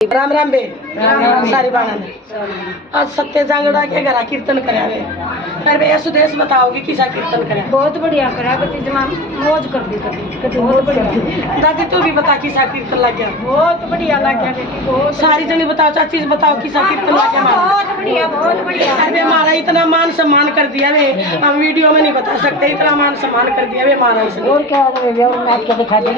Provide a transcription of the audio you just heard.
राम राम बे सारी बाणा ने आज सत्य जांगड़ा के घरा कीर्तन करावे फिर बे सुदेश बताओगी किसा कीर्तन करे। बहुत बढ़िया करा बच्चे जमा मौज कर दी बहुत बढ़िया। दादी तू भी बता किसा कीर्तन लग गया। बहुत बढ़िया लग गया बेटी बहुत सारी जनी बताओ चाची बताओ किसा कीर्तन लग गया। बहुत बढ़िया बहुत बढ़िया। अरे हमारा इतना मान सम्मान कर दिया वे हम वीडियो में नहीं बता सकते इतना मान सम्मान कर दिया वे हमारा। और क्या मैं आपको दिखा दी।